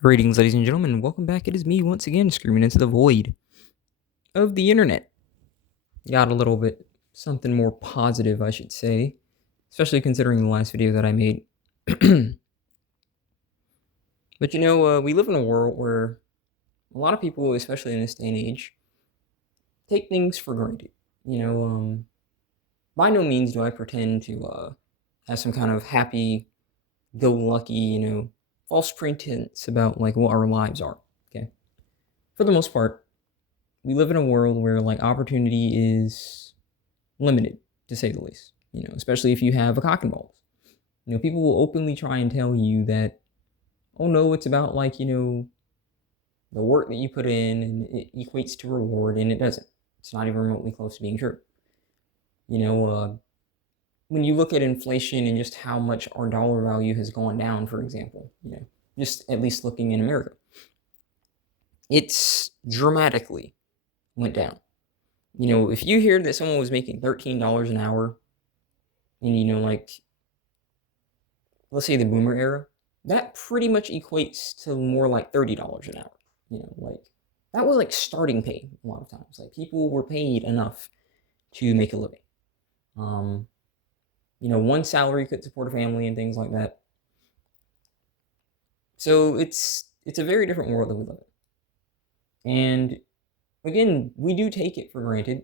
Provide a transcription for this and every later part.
Greetings, ladies and gentlemen, and welcome back. It is me once again, screaming into the void of the internet. Got a little bit something more positive, I should say, especially considering the last video that I made. But we live in a world where a lot of people, especially in this day and age, take things for granted. By no means do I pretend to have some kind of happy-go-lucky, false pretense about like what our lives are. Okay, for the most part, we live in a world where like opportunity is limited, to say the least. Especially if you have a cock and balls. People will openly try and tell you that, oh no, it's about like the work that you put in and it equates to reward, and it doesn't. It's not even remotely close to being true. You know, uh, when you look at inflation and just how much our dollar value has gone down, for example, just at least looking in America, it's dramatically went down. If you hear that someone was making $13 an hour, and like, let's say the boomer era, that pretty much equates to more like $30 an hour. Like that was like starting pay a lot of times. Like people were paid enough to make a living. Um, one salary could support a family and things like that. So it's a very different world that we live in. And again, we do take it for granted,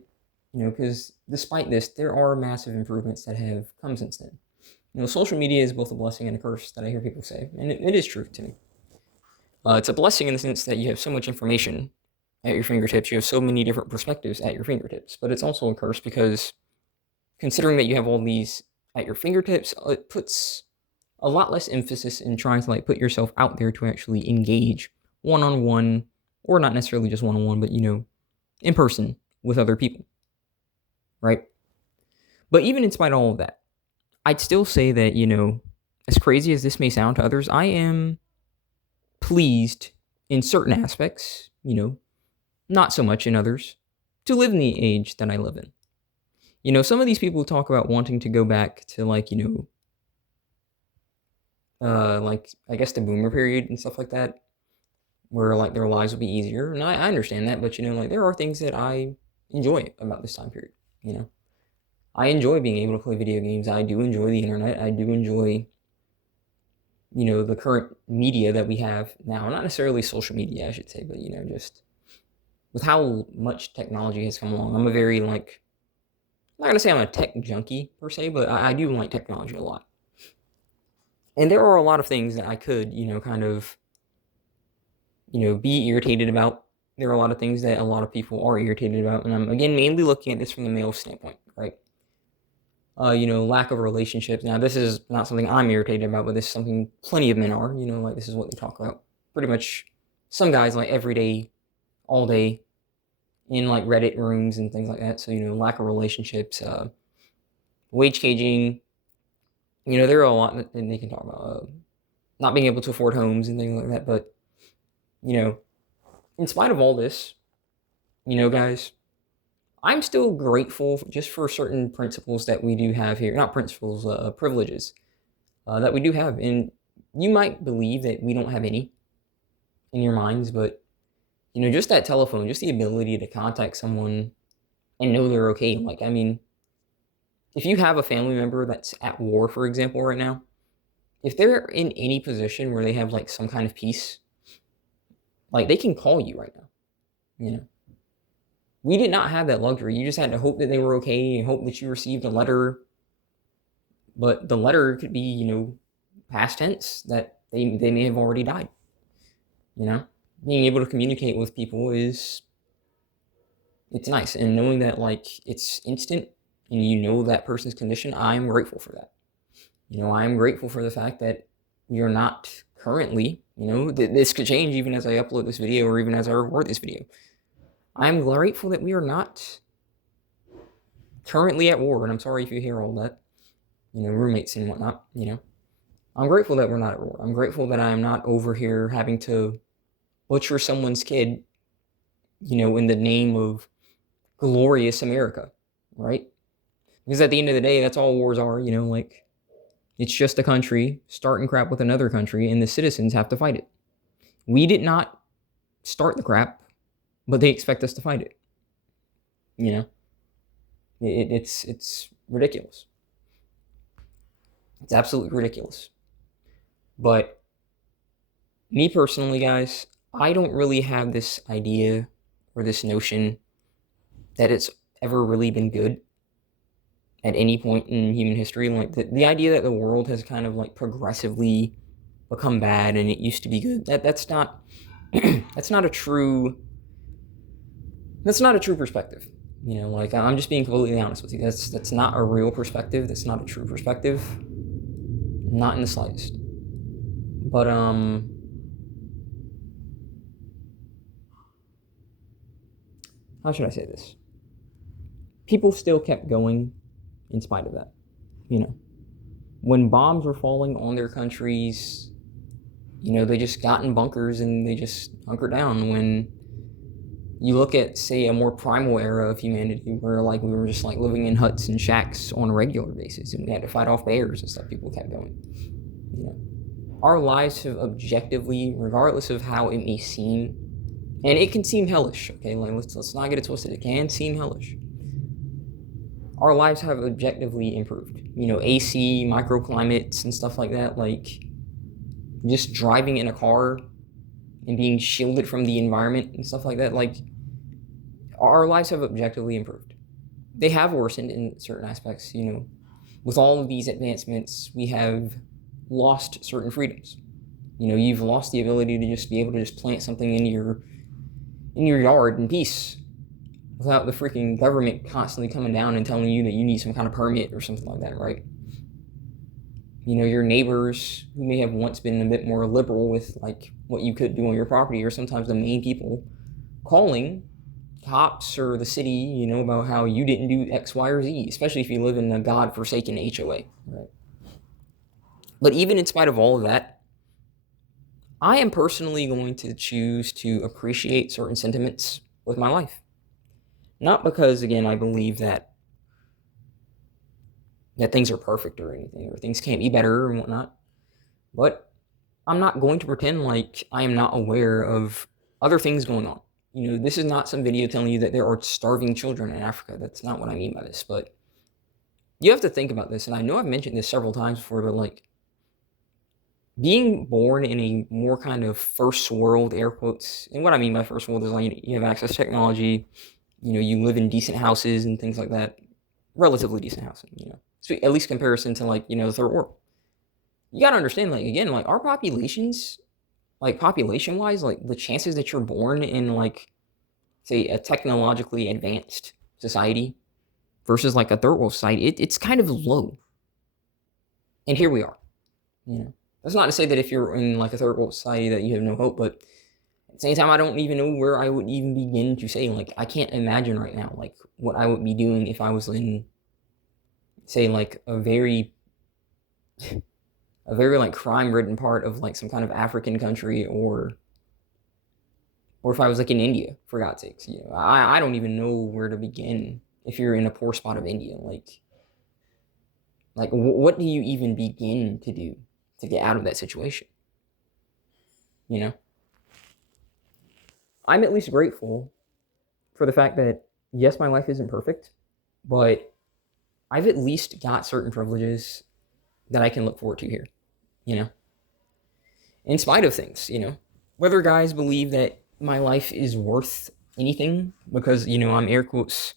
because despite this, there are massive improvements that have come since then. Social media is both a blessing and a curse that I hear people say, and it is true to me. It's a blessing in the sense that you have so much information at your fingertips, you have so many different perspectives at your fingertips, but it's also a curse because considering that you have all these at your fingertips, it puts a lot less emphasis in trying to like put yourself out there to actually engage one-on-one, or not necessarily just one-on-one, but in person with other people, right? But even in spite of all of that, I'd still say that, as crazy as this may sound to others, I am pleased in certain aspects, not so much in others, to live in the age that I live in. Some of these people talk about wanting to go back to like, like I guess the boomer period and stuff like that, where like their lives would be easier. And I understand that, but like there are things that I enjoy about this time period. I enjoy being able to play video games. I do enjoy the internet. I do enjoy, the current media that we have now. Not necessarily social media, I should say, but just with how much technology has come along. I'm a very like, I'm not gonna say I'm a tech junkie per se, but I do like technology a lot. And there are a lot of things that I could, kind of, be irritated about. There are a lot of things that a lot of people are irritated about, and I'm again mainly looking at this from the male standpoint, right? Lack of relationships. Now, this is not something I'm irritated about, but this is something plenty of men are. Like this is what they talk about. Pretty much, some guys like every day, all day, in like Reddit rooms and things like that. So lack of relationships, wage caging. There are a lot that they can talk about. Not being able to afford homes and things like that. But in spite of all this, guys, I'm still grateful just for certain principles that we do have here. Not principles, privileges that we do have. And you might believe that we don't have any in your minds, but just that telephone, just the ability to contact someone and know they're okay. Like, I mean, if you have a family member that's at war, for example, right now, if they're in any position where they have like some kind of peace, like they can call you right now. We did not have that luxury. You just had to hope that they were okay and hope that you received a letter. But the letter could be, past tense, that they may have already died. Being able to communicate with people it's nice. And knowing that like it's instant and that person's condition, I'm grateful for that. I'm grateful for the fact that we are not currently, this could change even as I upload this video or even as I record this video. I'm grateful that we are not currently at war, and I'm sorry if you hear all that, roommates and whatnot, I'm grateful that we're not at war. I'm grateful that I'm not over here having to butcher someone's kid, in the name of glorious America, right? Because at the end of the day, that's all wars are, like, it's just a country starting crap with another country, and the citizens have to fight it. We did not start the crap, but they expect us to fight it. You know, it's ridiculous. It's absolutely ridiculous. But me personally, guys, I don't really have this idea or this notion that it's ever really been good at any point in human history. Like the idea that the world has kind of like progressively become bad and it used to be good. That's not that's not a true perspective. You know, like I'm just being completely honest with you. That's not a real perspective. That's not a true perspective. Not in the slightest. But how should I say this? People still kept going in spite of that. You know, when bombs were falling on their countries, you know, they just got in bunkers and they just hunkered down. When you look at, say, a more primal era of humanity where like we were just like living in huts and shacks on a regular basis and we had to fight off bears and stuff, people kept going. You know, our lives have objectively, regardless of how it may seem, and it can seem hellish, okay, like let's not get it twisted, it can seem hellish. Our lives have objectively improved. You know, AC, microclimates, and stuff like that, like just driving in a car and being shielded from the environment and stuff like that, like our lives have objectively improved. They have worsened in certain aspects, you know. With all of these advancements, we have lost certain freedoms. You know, you've lost the ability to just be able to just plant something in your yard in peace without the freaking government constantly coming down and telling you that you need some kind of permit or something like that, right? You know, your neighbors who may have once been a bit more liberal with like what you could do on your property, or sometimes the main people calling cops or the city, you know, about how you didn't do X, Y, or Z, especially if you live in a godforsaken HOA, right? But even in spite of all of that, I am personally going to choose to appreciate certain sentiments with my life. Not because, again, I believe that things are perfect or anything, or things can't be better and whatnot, but I'm not going to pretend like I am not aware of other things going on. You know, this is not some video telling you that there are starving children in Africa. That's not what I mean by this, but you have to think about this, and I know I've mentioned this several times before, but like, being born in a more kind of first world, air quotes, and what I mean by first world is like you have access to technology, you know, you live in decent houses and things like that, relatively decent housing, you know, so at least comparison to like, you know, the third world. You gotta understand, like, again, like our populations, like population wise, like the chances that you're born in like, say, a technologically advanced society versus like a third world society, it's kind of low. And here we are, you know. That's not to say that if you're in like a third world society that you have no hope, but at the same time, I don't even know where I would even begin to say, like, I can't imagine right now, like, what I would be doing if I was in, say, like, a very like crime-ridden part of like some kind of African country, or if I was like in India, for God's sakes. You know, I don't even know where to begin if you're in a poor spot of India. Like what do you even begin to do to get out of that situation? You know? I'm at least grateful for the fact that, yes, my life isn't perfect, but I've at least got certain privileges that I can look forward to here, you know? In spite of things, you know? Whether guys believe that my life is worth anything because, you know, I'm air quotes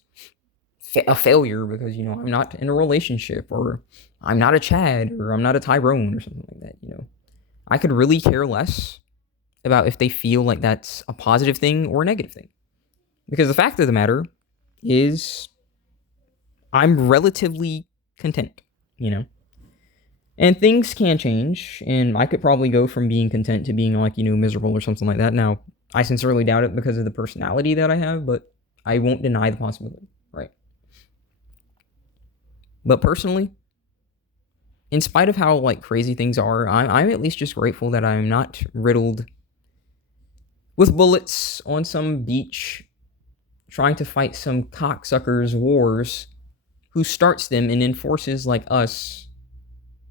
a failure because, you know, I'm not in a relationship, or I'm not a Chad, or I'm not a Tyrone or something like that, you know? I could really care less about if they feel like that's a positive thing or a negative thing. Because the fact of the matter is I'm relatively content, you know? And things can change, and I could probably go from being content to being like, you know, miserable or something like that. Now, I sincerely doubt it because of the personality that I have, but I won't deny the possibility, right? But personally, in spite of how like crazy things are, I'm at least just grateful that I'm not riddled with bullets on some beach trying to fight some cocksuckers' wars who starts them and enforces like us,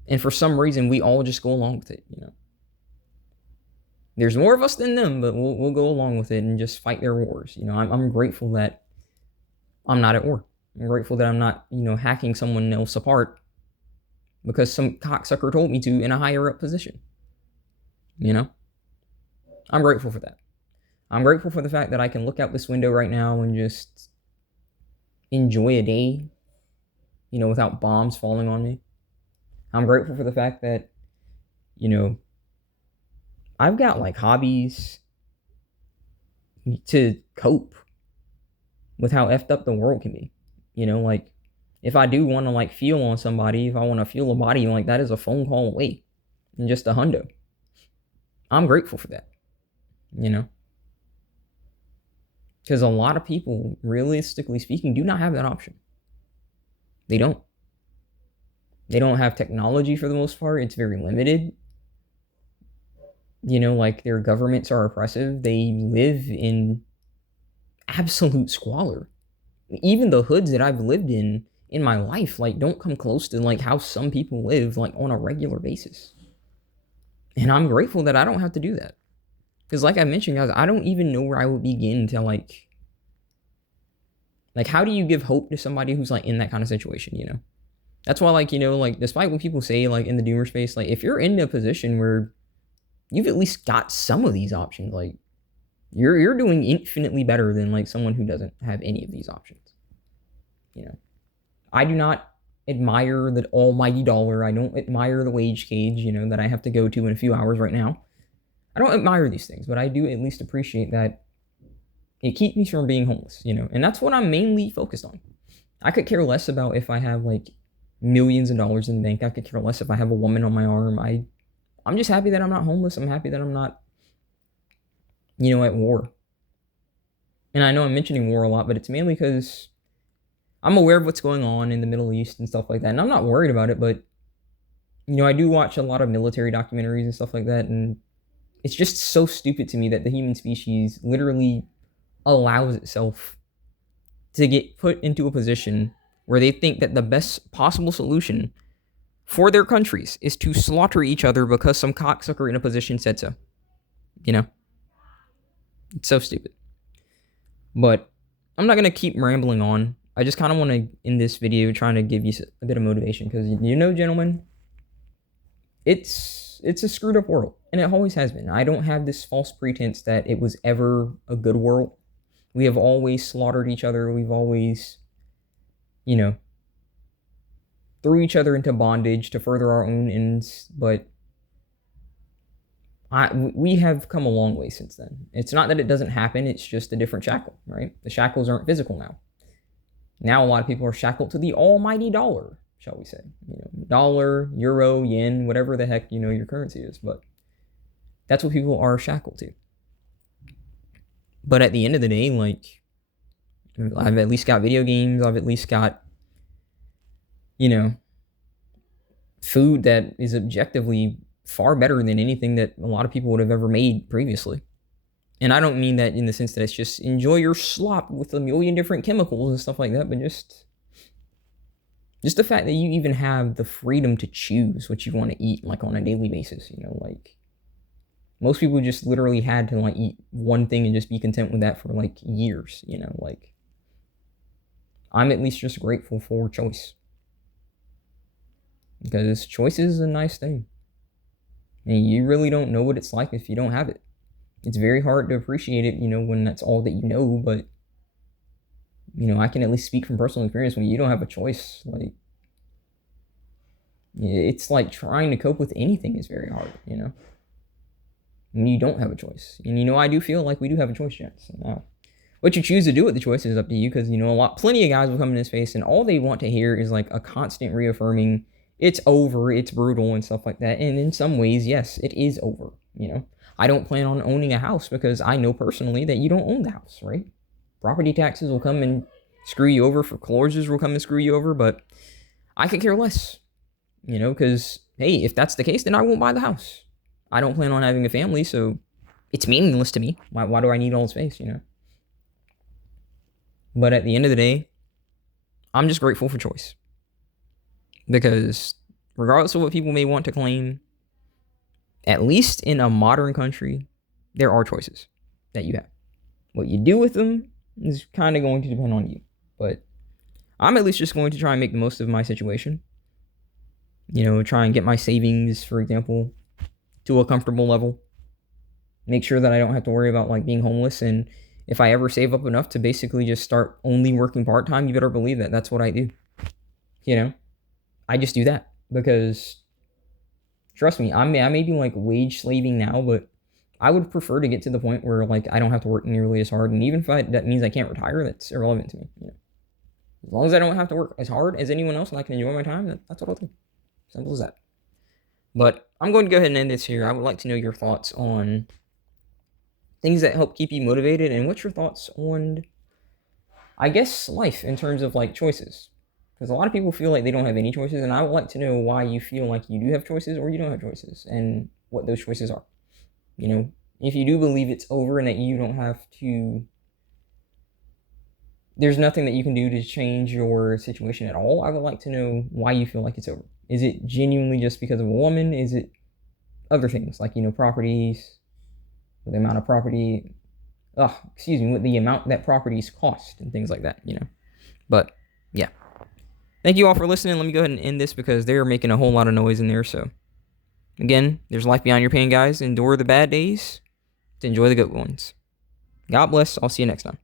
and for some reason we all just go along with it, you know. There's more of us than them, but we'll go along with it and just fight their wars. I'm grateful that I'm not at war. I'm grateful that I'm not, hacking someone else apart because some cocksucker told me to in a higher up position. I'm grateful for that. I'm grateful for the fact that I can look out this window right now and just enjoy a day, without bombs falling on me. I'm grateful for the fact that, I've got like hobbies to cope with how effed up the world can be. Like if I do want to like feel on somebody, if I want to feel a body, like that is a phone call away and just a hundo. I'm grateful for that, because a lot of people, realistically speaking, do not have that option. They don't have technology for the most part. It's very limited. Like their governments are oppressive. They live in absolute squalor. Even the hoods that I've lived in my life, like, don't come close to like how some people live like on a regular basis. And I'm grateful that I don't have to do that. Because like I mentioned, guys, I don't even know where I would begin to like how do you give hope to somebody who's like in that kind of situation, That's why, like, like despite what people say, like in the doomer space, like if you're in a position where you've at least got some of these options, like you're doing infinitely better than like someone who doesn't have any of these options. I do not admire the almighty dollar. I don't admire the wage cage, that I have to go to in a few hours right now. I don't admire these things, but I do at least appreciate that it keeps me from being homeless, and that's what I'm mainly focused on. I could care less about if I have like millions of dollars in the bank. I could care less if I have a woman on my arm. I'm just happy that I'm not homeless. I'm happy that I'm not, at war. And I know I'm mentioning war a lot, but it's mainly because I'm aware of what's going on in the Middle East and stuff like that. And I'm not worried about it, but, I do watch a lot of military documentaries and stuff like that. And it's just so stupid to me that the human species literally allows itself to get put into a position where they think that the best possible solution for their countries is to slaughter each other because some cocksucker in a position said so. It's so stupid. But I'm not going to keep rambling on. I just kind of want to, in this video, trying to give you a bit of motivation because, gentlemen, it's a screwed up world, and it always has been. I don't have this false pretense that it was ever a good world. We have always slaughtered each other. We've always, threw each other into bondage to further our own ends, but we have come a long way since then. It's not that it doesn't happen, it's just a different shackle, right? The shackles aren't physical now. Now a lot of people are shackled to the almighty dollar, shall we say. Dollar, euro, yen, whatever the heck, your currency is. But that's what people are shackled to. But at the end of the day, like, I've at least got video games. I've at least got, food that is objectively far better than anything that a lot of people would have ever made previously. And I don't mean that in the sense that it's just enjoy your slop with a million different chemicals and stuff like that, but just the fact that you even have the freedom to choose what you want to eat, like on a daily basis, like most people just literally had to like eat one thing and just be content with that for like years, like I'm at least just grateful for choice, because choice is a nice thing. And you really don't know what it's like if you don't have it. It's very hard to appreciate it, when that's all that you know, but, I can at least speak from personal experience. When you don't have a choice, like, it's like trying to cope with anything is very hard, when you don't have a choice. And, I do feel like we do have a choice, gents. What you choose to do with the choice is up to you, because, plenty of guys will come in this space and all they want to hear is like a constant reaffirming it's over, it's brutal and stuff like that. And in some ways, yes, it is over, I don't plan on owning a house because I know personally that you don't own the house, right? Property taxes will come and screw you over, foreclosures will come and screw you over, but I could care less, because, hey, if that's the case, then I won't buy the house. I don't plan on having a family, so it's meaningless to me. Why do I need all the space, But at the end of the day, I'm just grateful for choice. Because regardless of what people may want to claim, at least in a modern country, there are choices that you have. What you do with them is kind of going to depend on you. But I'm at least just going to try and make the most of my situation. Try and get my savings, for example, to a comfortable level. Make sure that I don't have to worry about being homeless. And if I ever save up enough to basically just start only working part-time, you better believe that that's what I do. I just do that because, trust me, I may be wage slaving now, but I would prefer to get to the point where I don't have to work nearly as hard. And even if that means I can't retire, that's irrelevant to me. As long as I don't have to work as hard as anyone else and I can enjoy my time, that's what I'll do. Simple as that. But I'm going to go ahead and end this here. I would like to know your thoughts on things that help keep you motivated, and what's your thoughts on, I guess, life in terms of choices. Because a lot of people feel like they don't have any choices, and I would like to know why you feel like you do have choices or you don't have choices, and what those choices are. If you do believe it's over and that you don't have to, there's nothing that you can do to change your situation at all, I would like to know why you feel like it's over. Is it genuinely just because of a woman? Is it other things like, properties, the amount of property, with the amount that properties cost and things like that, But, yeah. Thank you all for listening. Let me go ahead and end this because they're making a whole lot of noise in there, so. Again, there's life beyond your pain, guys. Endure the bad days to enjoy the good ones. God bless. I'll see you next time.